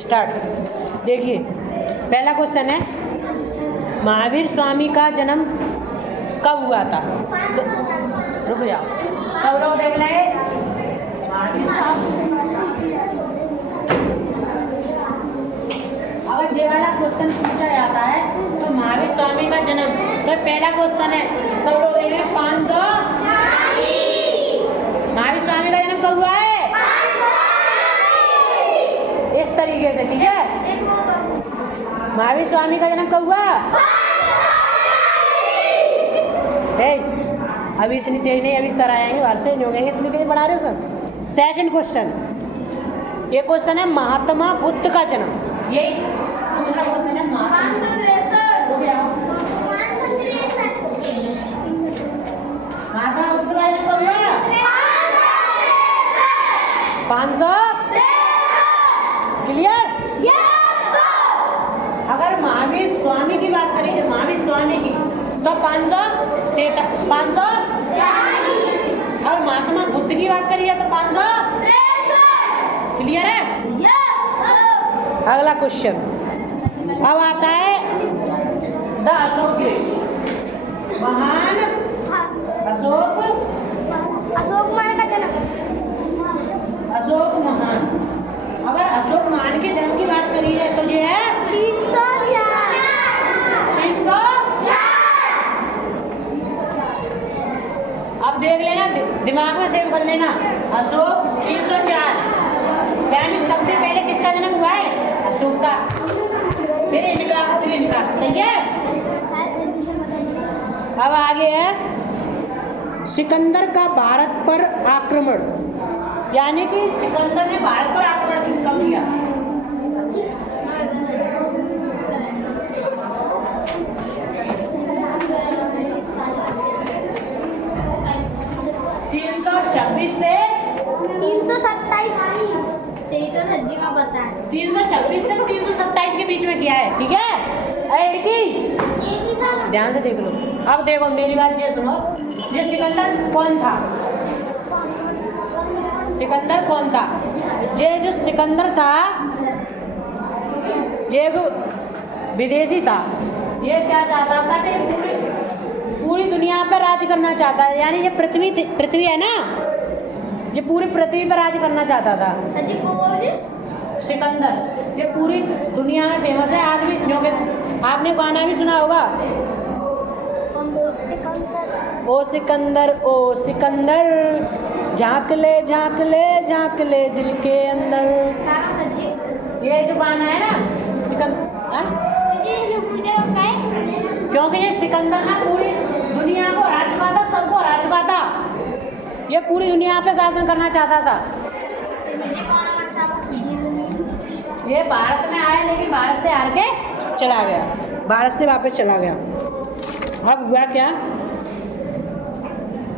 Start. देखिए पहला question है, महावीर स्वामी का जन्म कब हुआ था? तो रुक जाओ, सब लोग देख लें। अगर ये वाला क्वेश्चन पूछा जाता है तो महावीर स्वामी का जन्म, तो पहला क्वेश्चन है, सब लोग देख लें, 540। महावीर स्वामी का जन्म कब हुआ है? इस तरीके से, ठीक है। महावीर स्वामी का जन्म कब हुआ? अभी इतनी तेज नहीं, अभी सर आएंगे बाहर से, जो कहेंगे इतनी तेज पढ़ा रहे हो सर। सेकंड क्वेश्चन, ये क्वेश्चन है महात्मा बुद्ध का जन्म। ये दूसरा क्वेश्चन है महात्मा बुद्ध का जन्म कब हुआ? 500। क्लियर? अगर महावीर स्वामी की बात करें, महावीर स्वामी की, तो 540। और महात्मा बुद्ध की बात करिए तो 500। क्लियर है? अगला क्वेश्चन अब आता है द अशोक, महान अशोक महान का जन्म। अशोक महान, अगर अशोक महान के जन्म की बात करी जाए तो ये है 304। अब देख लेना, दिमाग में सेव कर लेना, अशोक 304, यानी सबसे पहले किसका जन्म हुआ है? अशोक का, फिर इनका। सही है। अब आगे है सिकंदर का भारत पर आक्रमण, यानी कि सिकंदर ने भारत पर आक्रमण कब किया? से 326 से 327 के बीच में किया है, ठीक है। अरे लड़की ध्यान से देख लो। अब देखो मेरी बात ये सुनो, ये सिकंदर कौन था? सिकंदर कौन था? ये जो सिकंदर था ये विदेशी था। ये क्या चाहता था कि पूरी दुनिया पर राज करना चाहता है, यानी ये पृथ्वी है ना, ये पूरी पृथ्वी पर राज करना चाहता था। सिकंदर ये पूरी दुनिया में फेमस है आदमी, जो कि आपने गाना भी सुना होगा, ओ सिकंदर ओ सिकंदर, झांक ले दिल के अंदर। ये जो गाना है ना सिकंदर, क्योंकि ये सिकंदर ना पूरी दुनिया को हरा चुका था, सबको हरा चुका था। ये पूरी दुनिया पे शासन करना चाहता था। ये भारत में आया, लेकिन भारत से हार के चला गया, भारत से वापस चला गया। अब हुआ क्या,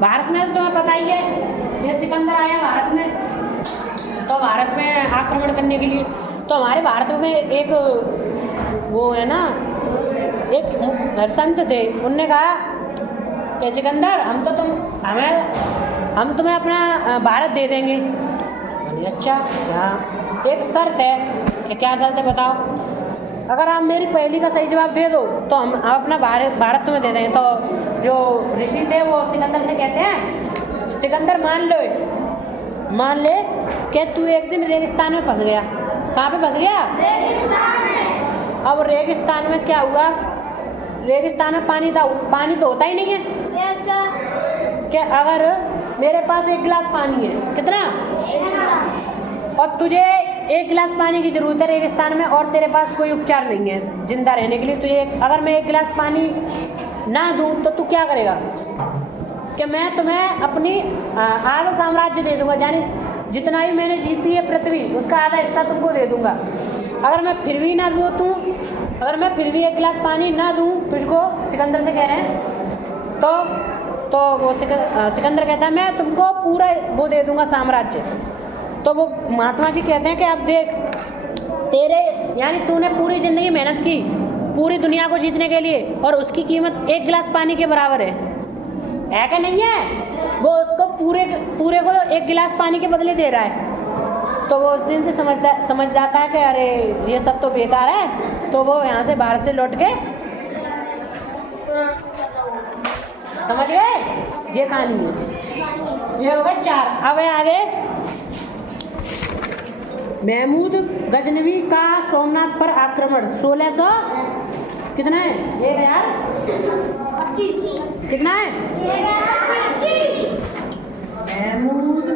भारत में तो तुम्हें पता ही है, ये सिकंदर आया भारत में, तो भारत में आक्रमण करने के लिए। तो हमारे भारत में एक वो है ना, एक संत थे, उनने कहा कि सिकंदर हम तुम्हें अपना भारत दे देंगे। अच्छा, हाँ, एक शर्त है। कि क्या शर्त है बताओ? अगर आप मेरी पहली का सही जवाब दे दो तो हम अपना भारत तुम्हें दे देंगे। तो जो ऋषि थे वो सिकंदर से कहते हैं, सिकंदर मान ले कि तू एक दिन रेगिस्तान में फंस गया। कहाँ पे फंस गया? रेगिस्तान में। अब रेगिस्तान में क्या हुआ? रेगिस्तान में पानी तो होता ही नहीं है। कि अगर मेरे पास एक गिलास पानी है, कितना? और तुझे एक गिलास पानी की जरूरत है रेगिस्तान में, और तेरे पास कोई उपचार नहीं है जिंदा रहने के लिए, तुझे अगर मैं एक गिलास पानी ना दूं तो तू क्या करेगा? कि मैं तुम्हें अपनी आधा साम्राज्य दे दूंगा, यानी जितना ही मैंने जीती है पृथ्वी, उसका आधा हिस्सा तुमको दे दूंगा। अगर मैं फिर भी ना दूँ अगर मैं फिर भी एक गिलास पानी ना दूं तुझको, सिकंदर से कह रहे हैं, तो वो सिकंदर कहता है मैं तुमको पूरा वो दे दूंगा साम्राज्य। तो वो महात्मा जी कहते हैं कि अब देख, तेरे यानी तूने पूरी जिंदगी मेहनत की पूरी दुनिया को जीतने के लिए, और उसकी कीमत एक गिलास पानी के बराबर है क्या नहीं है? वो उसको पूरे को एक गिलास पानी के बदले दे रहा है। तो वो उस दिन से समझ जाता है कि अरे ये सब तो बेकार है, तो वो यहाँ से बाहर से लौट के, समझ गए, ये कहानी है। ये हो गए 4। अब है आगे महमूद गजनवी का सोमनाथ पर आक्रमण 1600 कितना है? 1025 कितना है? 1025। महमूद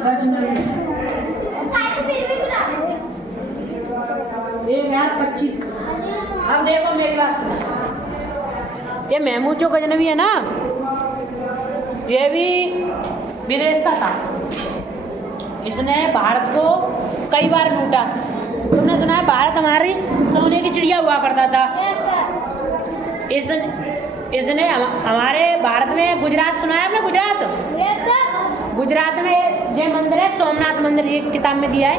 गजनवी 1025। अब देखो मेरी बात सुनो, ये महमूद जो गजनवी है ना, ये भी विदेश का था। इसने भारत को कई बार लूटा। तुमने सुना है भारत हमारी सोने की चिड़िया हुआ करता था। इसने हमारे भारत में गुजरात सुना है आपने? गुजरात, गुजरात में जो मंदिर है सोमनाथ मंदिर, ये किताब में दिया है।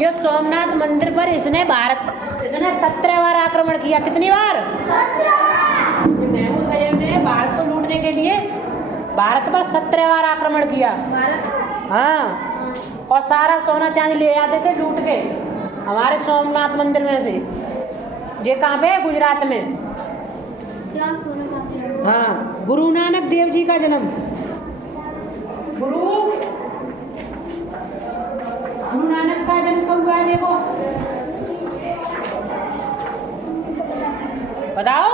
ये सोमनाथ मंदिर पर इसने 17 बार आक्रमण किया। कितनी बार? 17। महमूद गजनवी ने भारत को लूटने के लिए भारत पर 17 बार आक्रमण किया। हाँ, और सारा सोना चांदी ले आते थे लूट के हमारे सोमनाथ मंदिर में से। ये कहाँ पे? गुजरात में। हाँ, गुरु नानक देव जी का जन्म, गुरु नानक का जन्म कब हुआ है? देखो बताओ।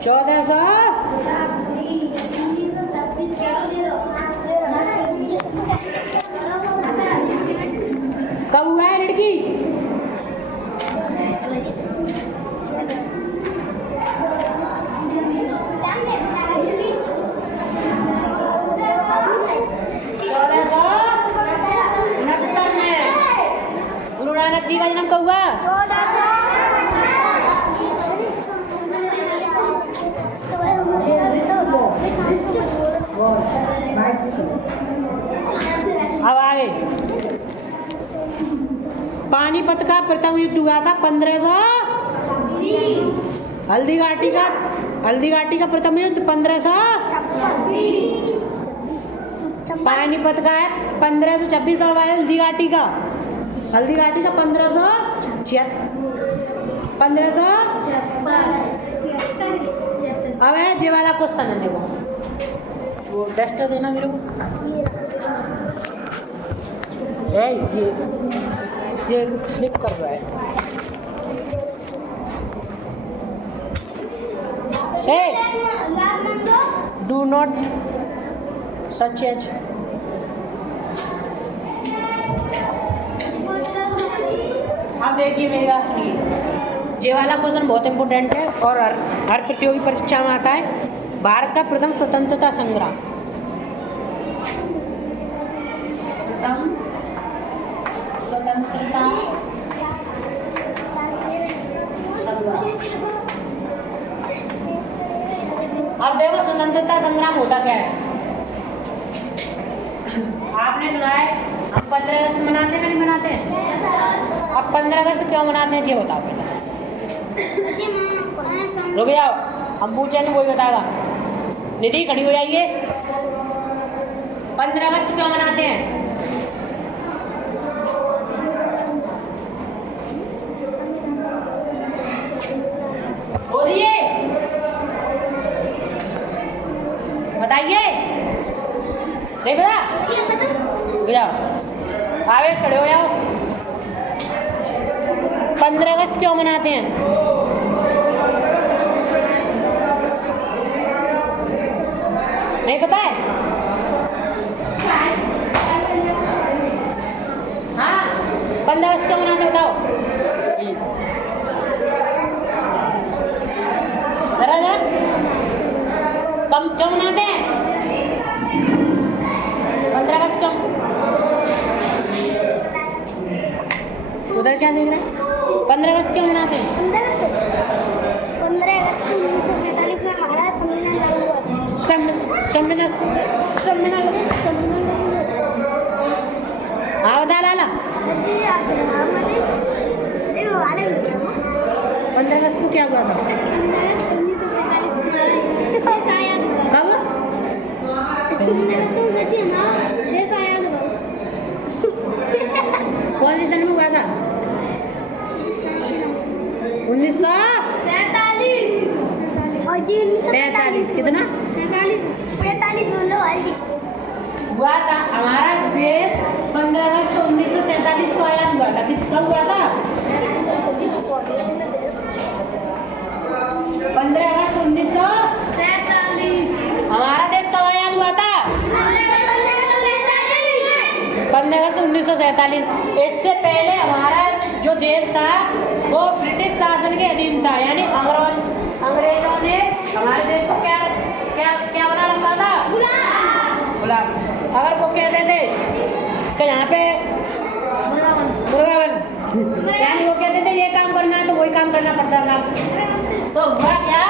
1400 कब हुआ है लड़की? गुरु नानक जी का जन्म कब हुआ? अब आगे पानीपत का प्रथम युद्ध हुआ था 1520। हल्दीघाटी का प्रथम युद्ध 1526। पानीपत का है 1526 और हल्दीघाटी का 1556। अब है ये वाला क्वेश्चन है, देखो वो डस्टर देना मेरे को। ये स्लिप कर रहा है। Do not such as. अब देखिए मेरी बात सुनिए, ये वाला क्वेश्चन बहुत इंपॉर्टेंट है और हर प्रतियोगी परीक्षा में आता है। भारत का प्रथम स्वतंत्रता संग्राम, अब देखो स्वतंत्रता संग्राम होता क्या है। आपने सुना है हम 15 अगस्त मनाते हैं, नहीं मनाते हैं? अब 15 अगस्त क्यों मनाते हैं ये बताओ पहले। रुक जाओ, हम पूछेंगे वही बताएगा। निधि खड़ी हो जाइए। 15 अगस्त क्यों मनाते हैं? बोलिए, बताइए। नहीं पता? रुक जाओ, आवेश खड़े हो जाओ। 15 अगस्त क्यों मनाते हैं? नहीं पता है? हाँ, 15 अगस्त क्यों मनाते हैं बताओ। जरा कम क्यों मनाते हैं? 15 अगस्त क्यों? उधर क्या देख रहे हैं? 15 अगस्त क्यों मनाते हैं? 15 अगस्त 1947 में हमारा संविधान लागू हुआ था। संविधान हाँ बता लाला। 15 अगस्त को क्या हुआ था? 15 अगस्त 1945 में कब? देश आजाद हुआ। कौन सी सन में हुआ था? 1947। और जी 1945 कितना 47 बोलो भाई हुआ था हमारा देश? 15 अगस्त 1947 को आजाद हुआ था। कब हुआ था? 15 अगस्त 1947। हमारा देश कब आजाद हुआ था? 15 अगस्त 1947। इससे पहले हमारा जो देश था वो ब्रिटिश शासन के अधीन था, यानी अंग्रेजों ने हमारे देश को क्या क्या क्या बना रखा था? गुलाम। अगर वो कहते थे कि यहाँ पे मुर्गा बन, यानी वो कहते थे ये काम करना है तो वही काम करना पड़ता था। तो हुआ क्या,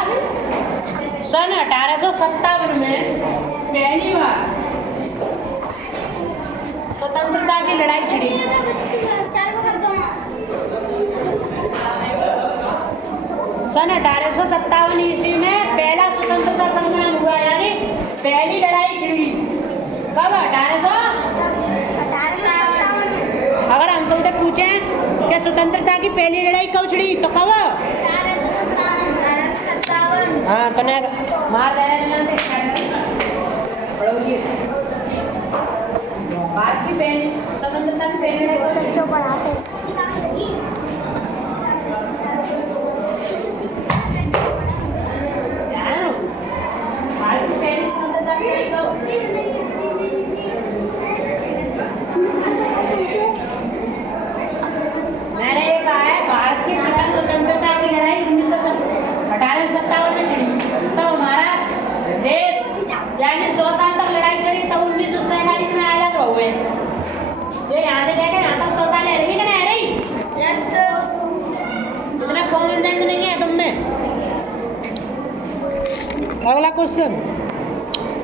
सन 1857 में पहली बार स्वतंत्रता की लड़ाई छिड़ी। सन 1857 ईस्वी में पहला स्वतंत्रता संग्राम हुआ, यानी पहली लड़ाई छिड़ी। कब? 1857। अगर हम तुमसे पूछें कि स्वतंत्रता की पहली लड़ाई कब छिड़ी तो कब? 1857। हाँ कन्या मार दे रहे हैं भारत की पहली स्वतंत्रता की पहली लड़ाई बच्चों पढ़ाते भारत की पहली स्वतंत्रता की लड़ाई कब? मैंने ये कहा है भारत की प्रथम स्वतंत्रता की लड़ाई 1857 में छिड़ी। तब हमारा देश यानी 100 साल तक लड़ाई छिड़ी, तब 1947 में आजाद हुए। ये यहाँ से क्या यहाँ तक 100 साल है रही कि नहीं रही? Yes sir. इतना कॉमन सेंस नहीं है तुम में। अगला क्वेश्चन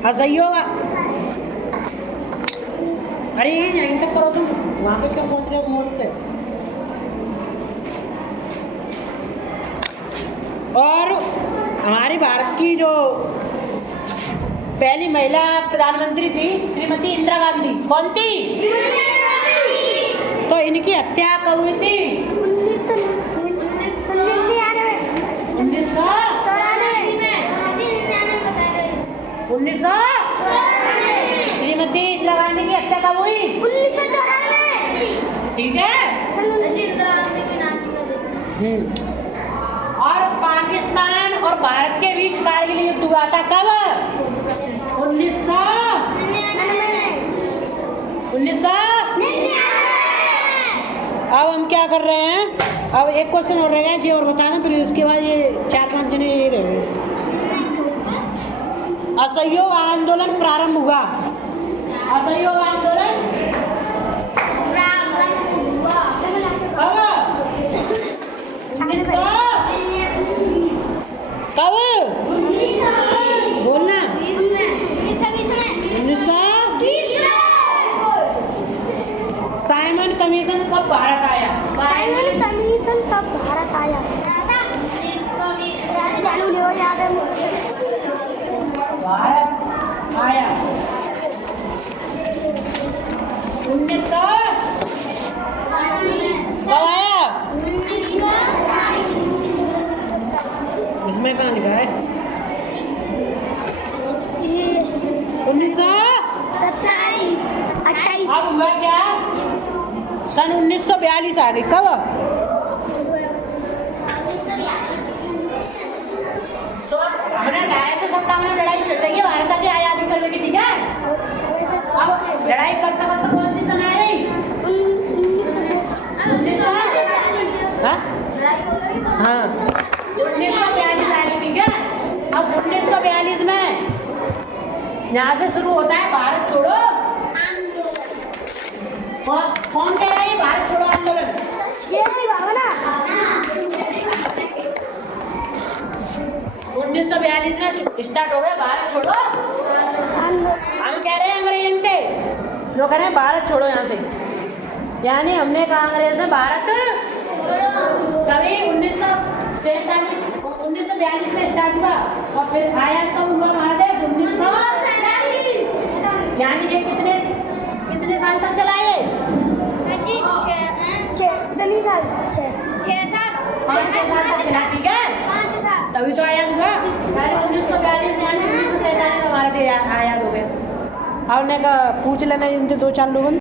असहयोग। अरे यहीं तक करो तुम, वहाँ पे क्यों पहुँच रहे हो मोस्ट पे? और हमारी भारत की जो पहली महिला प्रधानमंत्री थी श्रीमती इंदिरा गांधी, कौन थी? तो इनकी हत्या कब हुई थी? 1900 श्रीमती इंदिरा गांधी की हत्या कब हुई? 1994। ठीक है। और पाकिस्तान और भारत के बीच कारगिल युद्ध हुआ था कब? 1999। अब हम क्या कर रहे हैं, अब एक क्वेश्चन और रह गया जी, और बताना फिर उसके बाद ये 4-5 जने ये रह गए। असहयोग आंदोलन प्रारंभ हुआ। असहयोग आंदोलन कब? 1900 कब? बोलना। 1920। साइमन कमीशन कब भारत आया? साइमन कमीशन कब भारत आया? जानू ले याद है भारत आया 1900 कब आया? इसमें कहाँ लिखा है? 1927 28। अब हुआ क्या, सन 1942 आ गई। कब? हमने 1857 में लड़ाई छिड़ रही है भारत की आजादी करने की, ठीक है। अब लड़ाई करते करते कौन सी सन आई? 1942। हाँ 1942 आई, ठीक है। अब 1942 में यहाँ से शुरू होता है भारत छोड़ो कौन कह रहा है भारत छोड़ो आंदोलन? ये नहीं भावना 1942 में स्टार्ट हो गया भारत छोड़ो। हम कह रहे हैं अंग्रेजन थे, लोग कह रहे हैं भारत छोड़ो यहाँ से, यानी हमने कहा अंग्रेज में भारत कभी 1942 में स्टार्ट हुआ और फिर आया कब हुआ हमारा देश? 1947। यानी ये कितने कितने साल तक चला ये? दली साल 6 साल 5-6 साल तक चला, ठीक है? 5 साल तभी तो आयात हुआ। यानी 1942 यानी 1947 हमारा याद हो गया। और ने का पूछ लेना इनके 2-4 लोगों